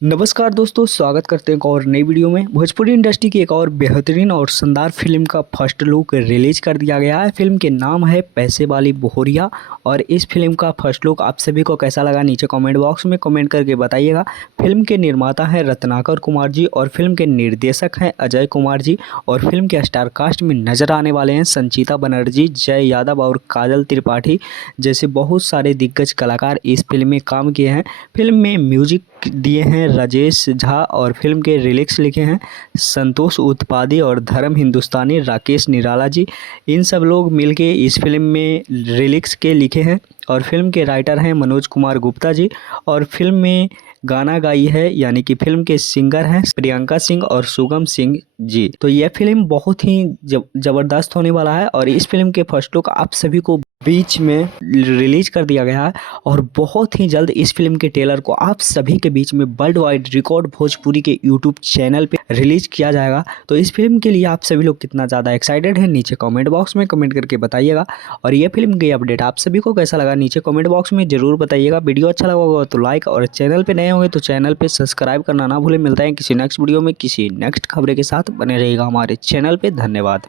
नमस्कार दोस्तों, स्वागत करते हैं एक और नई वीडियो में। भोजपुरी इंडस्ट्री की एक और बेहतरीन और शानदार फिल्म का फर्स्ट लुक रिलीज कर दिया गया है। फिल्म के नाम है पैसे वाली बहुरिया। और इस फिल्म का फर्स्ट लुक आप सभी को कैसा लगा नीचे कमेंट बॉक्स में कमेंट करके बताइएगा। फिल्म के निर्माता हैं रत्नाकर कुमार जी और फिल्म के निर्देशक हैं अजय कुमार जी। और फिल्म के स्टार कास्ट में नजर आने वाले हैं संचिता बनर्जी, जय यादव और काजल त्रिपाठी जैसे बहुत सारे दिग्गज कलाकार इस फिल्म में काम किए हैं। फिल्म में म्यूजिक दिए हैं राजेश झा और फिल्म के लिरिक्स लिखे हैं संतोष उत्पादी और धर्म हिंदुस्तानी, राकेश निराला जी। इन सब लोग मिलके इस फिल्म में लिरिक्स के लिखे हैं। और फिल्म के राइटर हैं मनोज कुमार गुप्ता जी। और फिल्म में गाना गाई है यानी कि फिल्म के सिंगर हैं प्रियंका सिंह और सुगम सिंह जी। तो यह फिल्म बहुत ही जबरदस्त होने वाला है। और इस फिल्म के फर्स्ट लुक आप सभी को बीच में रिलीज कर दिया गया है। और बहुत ही जल्द इस फिल्म के ट्रेलर को आप सभी के बीच में वर्ल्ड वाइड रिकॉर्ड भोजपुरी के यूट्यूब चैनल पे रिलीज किया जाएगा। तो इस फिल्म के लिए आप सभी लोग कितना ज़्यादा एक्साइटेड हैं नीचे कमेंट बॉक्स में कमेंट करके बताइएगा। और ये फिल्म की अपडेट आप सभी को कैसा लगा नीचे कमेंट बॉक्स में जरूर बताइएगा। वीडियो अच्छा लगा होगा तो लाइक और चैनल पे नए होंगे तो चैनल पे सब्सक्राइब करना ना भूलें। मिलता है किसी नेक्स्ट वीडियो में किसी नेक्स्ट खबरें के साथ। बने रहेगा हमारे चैनल पे। धन्यवाद।